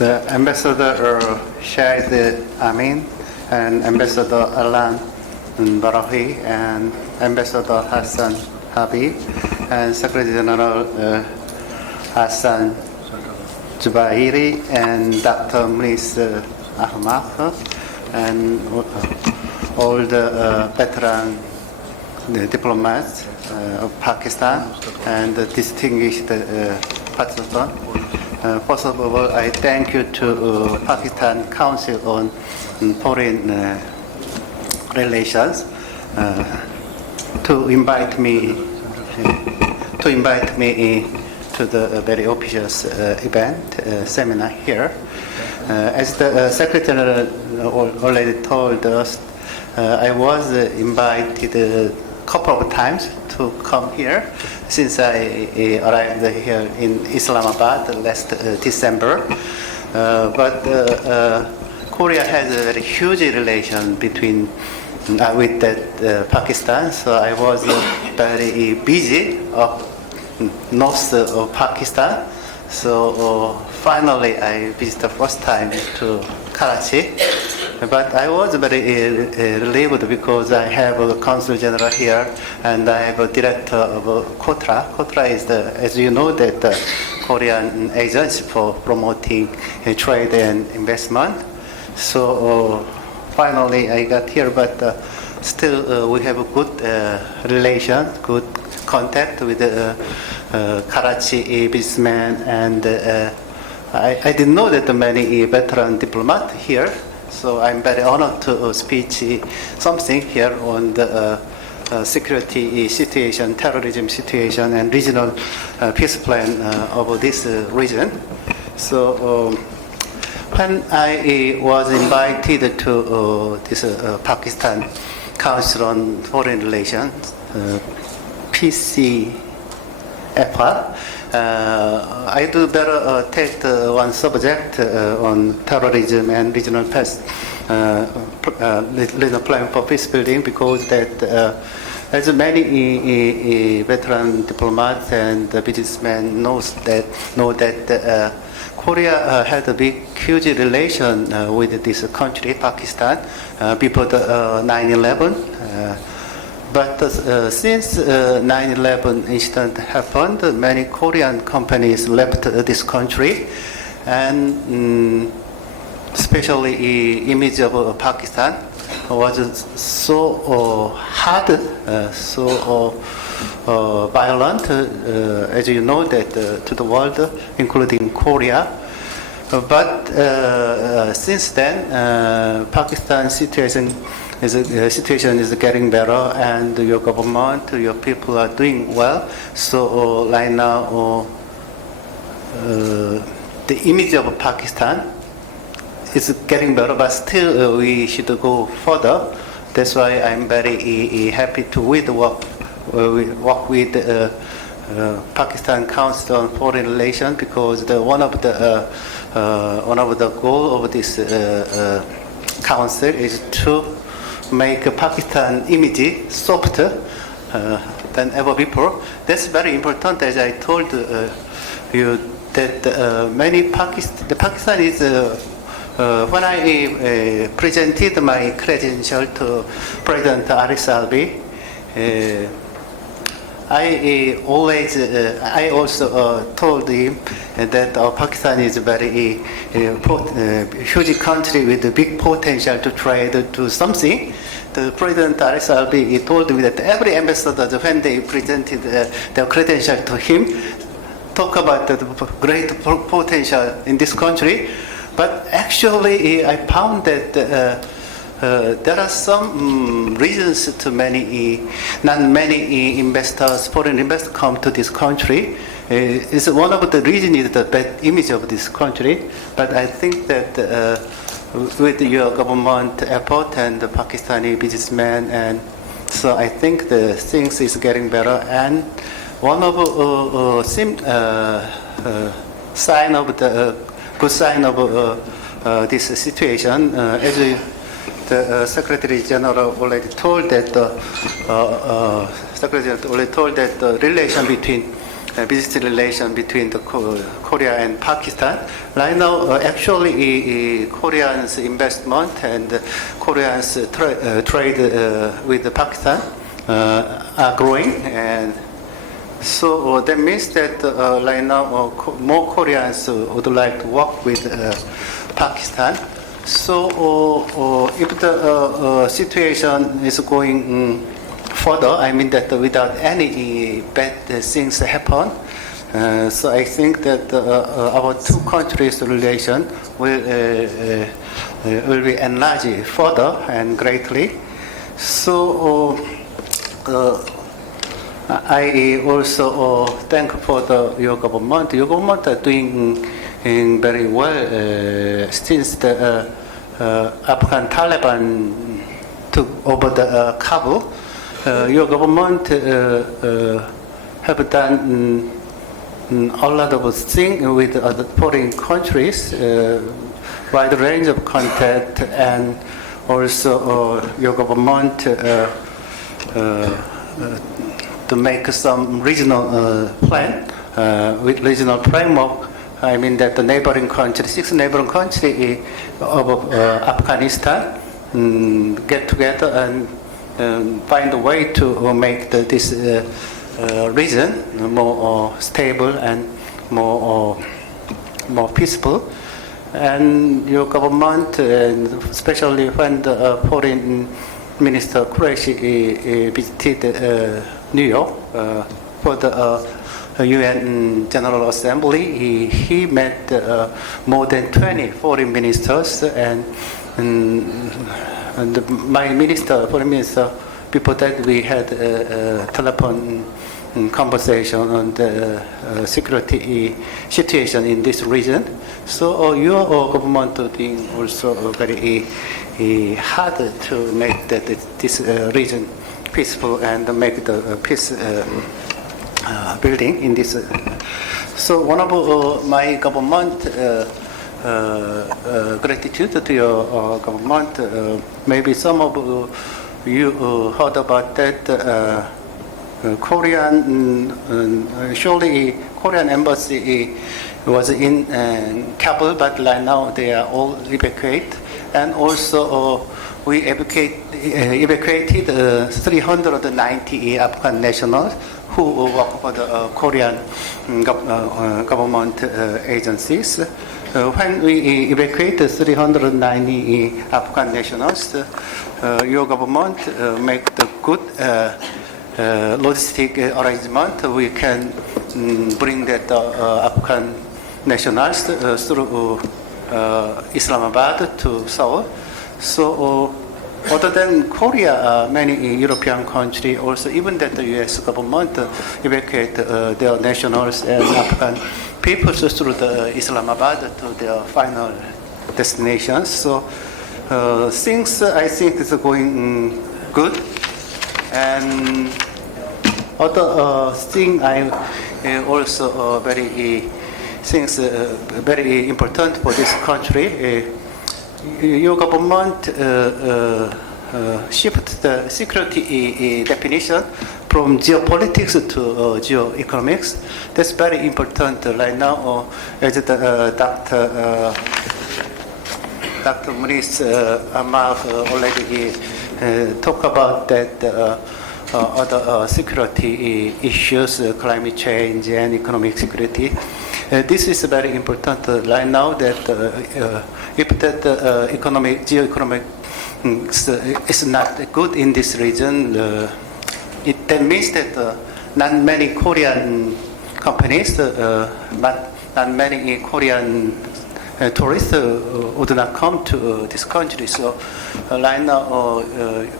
The Ambassador Shahid Amin and Ambassador Alan Barahi and Ambassador Hassan Habib and Secretary General Hassan Jubairi and Dr. Munis Ahmad and all the veteran diplomats of Pakistan and the distinguished participants. First of all, I thank you to Pakistan Council on Foreign Relations to invite me to the very officious event seminar here. As the Secretary already told us, I was invited a couple of times to come here since I arrived here in Islamabad last December. But Korea has a very huge relation between with Pakistan, so I was very busy of north of Pakistan. So finally I visited the first time to Karachi. But I was very relieved because I have a consul general here and I have a director of KOTRA. KOTRA is, as you know, the Korean agency for promoting trade and investment. So finally I got here, but still we have a good relation, good contact with Karachi businessmen, and I didn't know that many veteran diplomats here. So I'm very honored to speak something here on the security situation, terrorism situation, and regional peace plan of this region. So when I was invited to this Pakistan Council on Foreign Relations, PCFR, I do better take one subject on terrorism and regional peace, regional plan for peace building, because that as many veteran diplomats and businessmen know that Korea had a huge relation with this country, Pakistan, before the 9/11. But since 9/11 incident happened, many Korean companies left this country, and especially image of Pakistan was so hard, so violent, as you know, that to the world, including Korea. But since then, Pakistan situation is getting better, and your government, your people are doing well. So right now, the image of Pakistan is getting better, but still we should go further. That's why I'm very happy to work with Pakistan Council on Foreign Relations, because one of the goal of this council is to make Pakistan image softer than ever before. That's very important, as I told you, that Pakistan is, when I presented my credential to President Arif Alvi, I also told him that Pakistan is a very huge country with a big potential to trade, to do something. The President Arif Alvi told me that every ambassador, when they presented their credential to him, talk about the great potential in this country. But actually, I found that there are some reasons to not many investors, foreign investors, come to this country. It's one of the reasons is the bad image of this country. But I think that with your government effort and the Pakistani businessmen, and so I think the things is getting better. And one of good sign of this situation, as the Secretary General already told that the relation between business relation between the Korea and Pakistan. Right now, actually, Koreans' investment and Koreans' trade with Pakistan are growing, and so that means that right now more Koreans would like to work with Pakistan. So if the situation is going further, I mean that without any bad things happen, so I think that our two countries' relation will be enlarged further and greatly. So I also thank for your government. Your government are doing very well since the Afghan Taliban took over the Kabul. Your government have done a lot of things with other foreign countries, wide range of contact, and also your government to make some regional plan with regional framework. I mean that the neighboring countries, 6 neighboring countries of Afghanistan get together and find a way to make this region more stable and more peaceful. And your government, and especially when the foreign minister Qureshi visited New York for the UN General Assembly, he met more than 20 foreign ministers, and my minister, foreign minister, before that we had a telephone conversation on the security situation in this region. So your government doing also very hard to make this region peaceful and make the peace building in this. So one of my government gratitude to your government. Maybe some of you heard about that. Korean, surely Korean embassy was in Kabul, but right now they are all evacuated. And also we evacuated 390 Afghan nationals who work for the Korean government agencies. When we evacuated 390 Afghan nationals, your government make the good logistic arrangement. We can bring that Afghan nationals through Islamabad to Seoul. So other than Korea, many European countries also, even that the U.S. government evacuate their nationals and Afghan people through the Islamabad to their final destinations. So things I think is going good. And other thing I also very things very important for this country. Your government shift the security definition from geopolitics to geoeconomics. That's very important right now. As the Dr. Maurice Amar already talk about that other security issues, climate change and economic security. This is very important right now that if that geoeconomic is not good in this region, that means that not many Korean companies, not many Korean tourists would not come to this country. So right now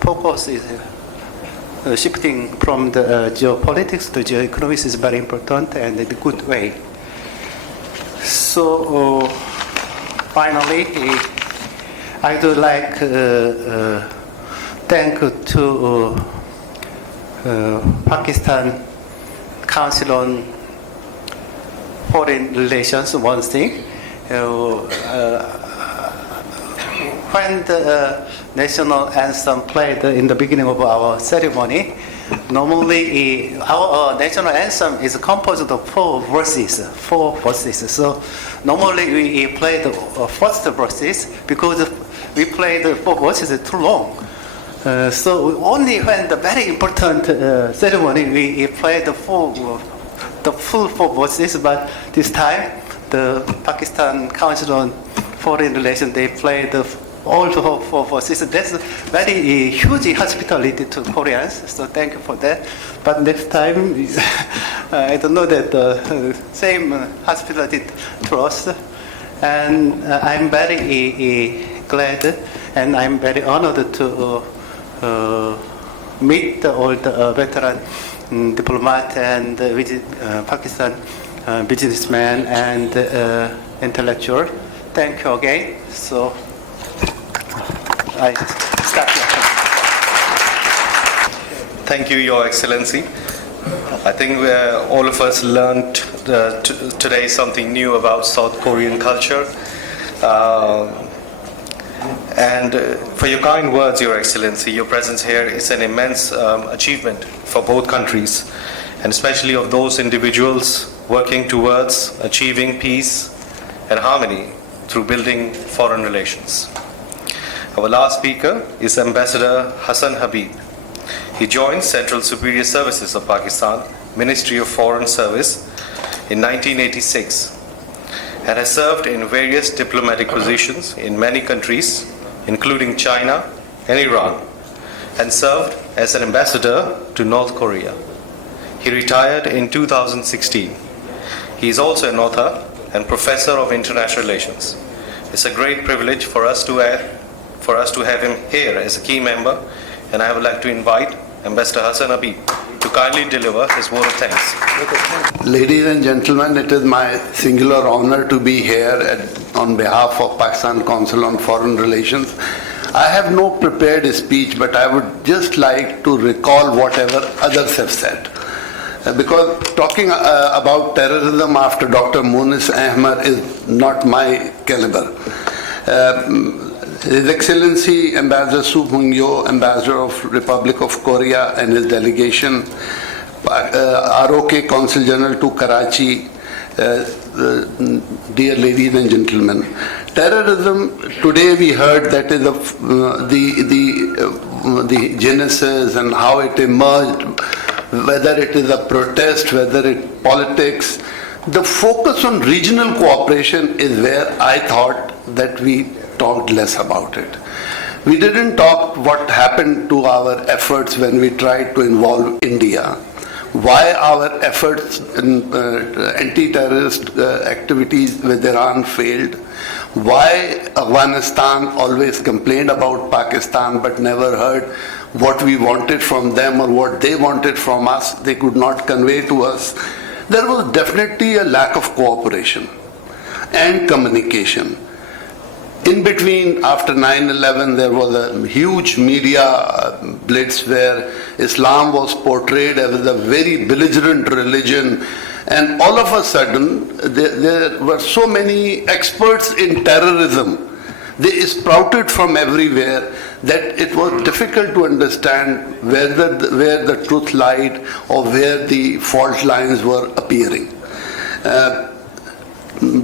focus is shifting from the geopolitics to geoeconomics is very important and in a good way. So finally, I would like thank to Pakistan Council on Foreign Relations. One thing, when the national anthem played in the beginning of our ceremony, Normally, our national anthem is composed of four verses. So normally we play the first verses because we play the four verses too long. So only when the very important ceremony we play the full four verses. But this time, the Pakistan Council on Foreign Relations, they play all the four verses. That's very huge hospitality to Koreans. So thank you for that. But next time, I don't know that same hospitality to us. And I'm very glad and I'm very honored to meet all the veteran diplomat and visit Pakistan businessman and intellectual. Thank you again. So I start here. Thank you, Your Excellency. I think all of us learned today something new about South Korean culture. And for your kind words, Your Excellency, your presence here is an immense achievement for both countries, and especially of those individuals working towards achieving peace and harmony through building foreign relations. Our last speaker is Ambassador Hassan Habib. He joined Central Superior Services of Pakistan, Ministry of Foreign Service, in 1986 and has served in various diplomatic positions in many countries, including China and Iran, and served as an ambassador to North Korea. He retired in 2016. He is also an author and professor of international relations. It's a great privilege for us to have him here as a key member, and I would like to invite Ambassador Hassan Habib to kindly deliver his vote of thanks. Ladies and gentlemen, it is my singular honor to be here on behalf of Pakistan Council on Foreign Relations. I have no prepared speech, but I would just like to recall whatever others have said. Because talking about terrorism after Dr. Munis Ahmed is not my caliber. His Excellency Ambassador Suh Sangpyo, Ambassador of Republic of Korea and his delegation, ROK Consul General to Karachi, dear ladies and gentlemen. Terrorism, today we heard that is the genesis and how it emerged, whether it is a protest, whether it politics. The focus on regional cooperation is where I thought that we talked less about it. We didn't talk what happened to our efforts when we tried to involve India, why our efforts in anti-terrorist activities with Iran failed, why Afghanistan always complained about Pakistan but never heard what we wanted from them or what they wanted from us. They could not convey to us. There was definitely a lack of cooperation and communication. In between, after 9/11, there was a huge media blitz where Islam was portrayed as a very belligerent religion, and all of a sudden, there were so many experts in terrorism. They sprouted from everywhere that it was difficult to understand where the truth lied or where the fault lines were appearing.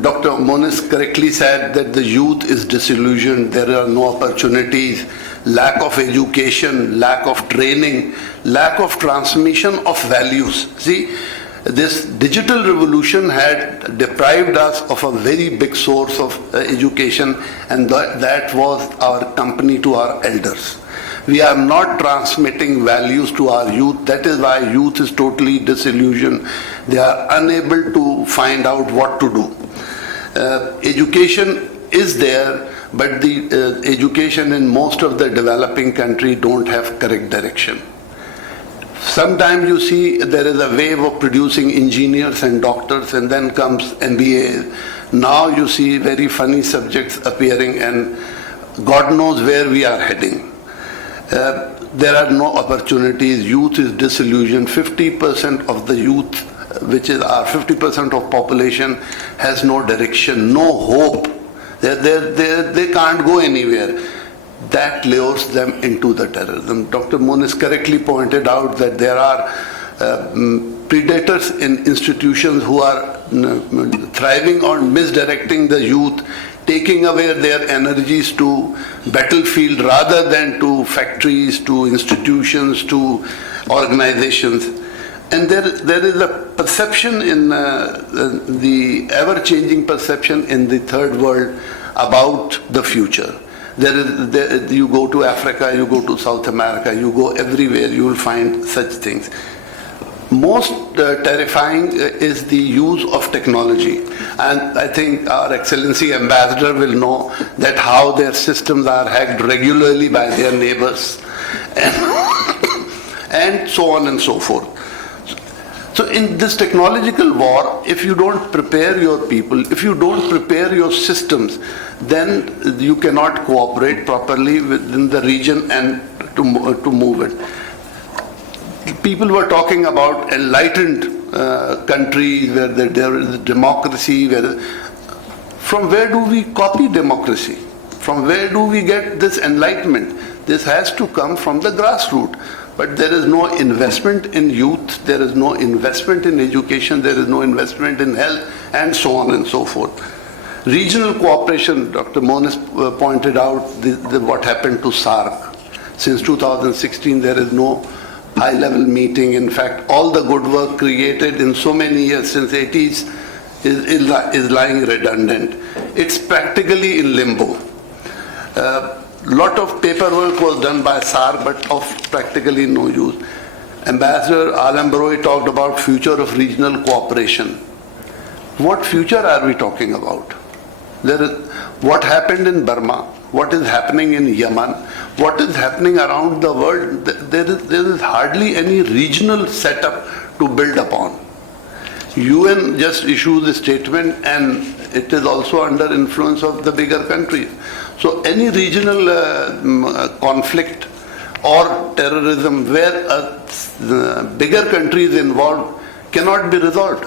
Dr. Munis correctly said that the youth is disillusioned, there are no opportunities, lack of education, lack of training, lack of transmission of values. See, this digital revolution had deprived us of a very big source of education, and that was our company to our elders. We are not transmitting values to our youth. That is why youth is totally disillusioned. They are unable to find out what to do. Education is there, but the education in most of the developing countries don't have correct direction. Sometimes you see there is a wave of producing engineers and doctors, and then comes MBA. Now you see very funny subjects appearing, and God knows where we are heading. There are no opportunities. Youth is disillusioned. 50% of the youth, which is our 50% of population, has no direction, no hope. They can't go anywhere. that lures them into the terrorism. Dr. Moniz correctly pointed out that there are predators in institutions who are thriving on misdirecting the youth, taking away their energies to battlefield rather than to factories, to institutions, to organizations. And there is a perception in the ever-changing perception in the third world about the future. You go to Africa, you go to South America, you go everywhere, you will find such things. Most terrifying is the use of technology. And I think our Excellency Ambassador will know that how their systems are hacked regularly by their neighbors and so on and so forth. So in this technological war, if you don't prepare your people, if you don't prepare your systems, then you cannot cooperate properly within the region and to move it. People were talking about enlightened countries where there is democracy. From where do we copy democracy? From where do we get this enlightenment? This has to come from the grassroots. But there is no investment in youth, there is no investment in education, there is no investment in health, and so on and so forth. Regional cooperation, Dr. Moniz pointed out what happened to SARC. Since 2016, there is no high-level meeting. In fact, all the good work created in so many years since 80s is lying redundant. It's practically in limbo. Lot of paperwork was done by SAR, but of practically no use. Ambassador Alam Baroi talked about future of regional cooperation. What future are we talking about? What happened in Burma, what is happening in Yemen, what is happening around the world, there is hardly any regional setup to build upon. UN just issues a statement and it is also under influence of the bigger countries. So any regional conflict or terrorism where bigger countries involved cannot be resolved.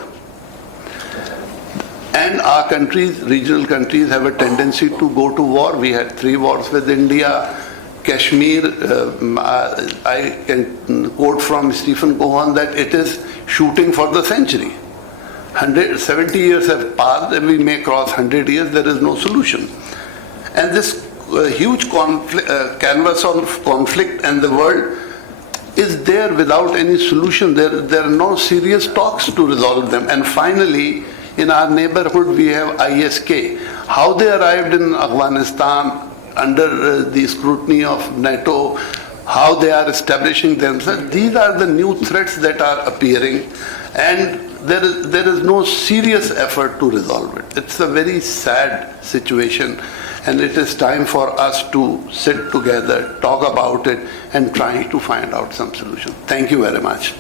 And our countries, regional countries, have a tendency to go to war. We had 3 wars with India. Kashmir, I can quote from Stephen Cohen that it is shooting for the century. 70 years have passed and we may cross 100 years, there is no solution. And this huge canvas of conflict and the world is there without any solution. There are no serious talks to resolve them. And finally, in our neighborhood, we have ISK. How they arrived in Afghanistan under the scrutiny of NATO, how they are establishing themselves. These are the new threats that are appearing, and there is no serious effort to resolve it. It's a very sad situation, and it is time for us to sit together, talk about it, and try to find out some solution. Thank you very much.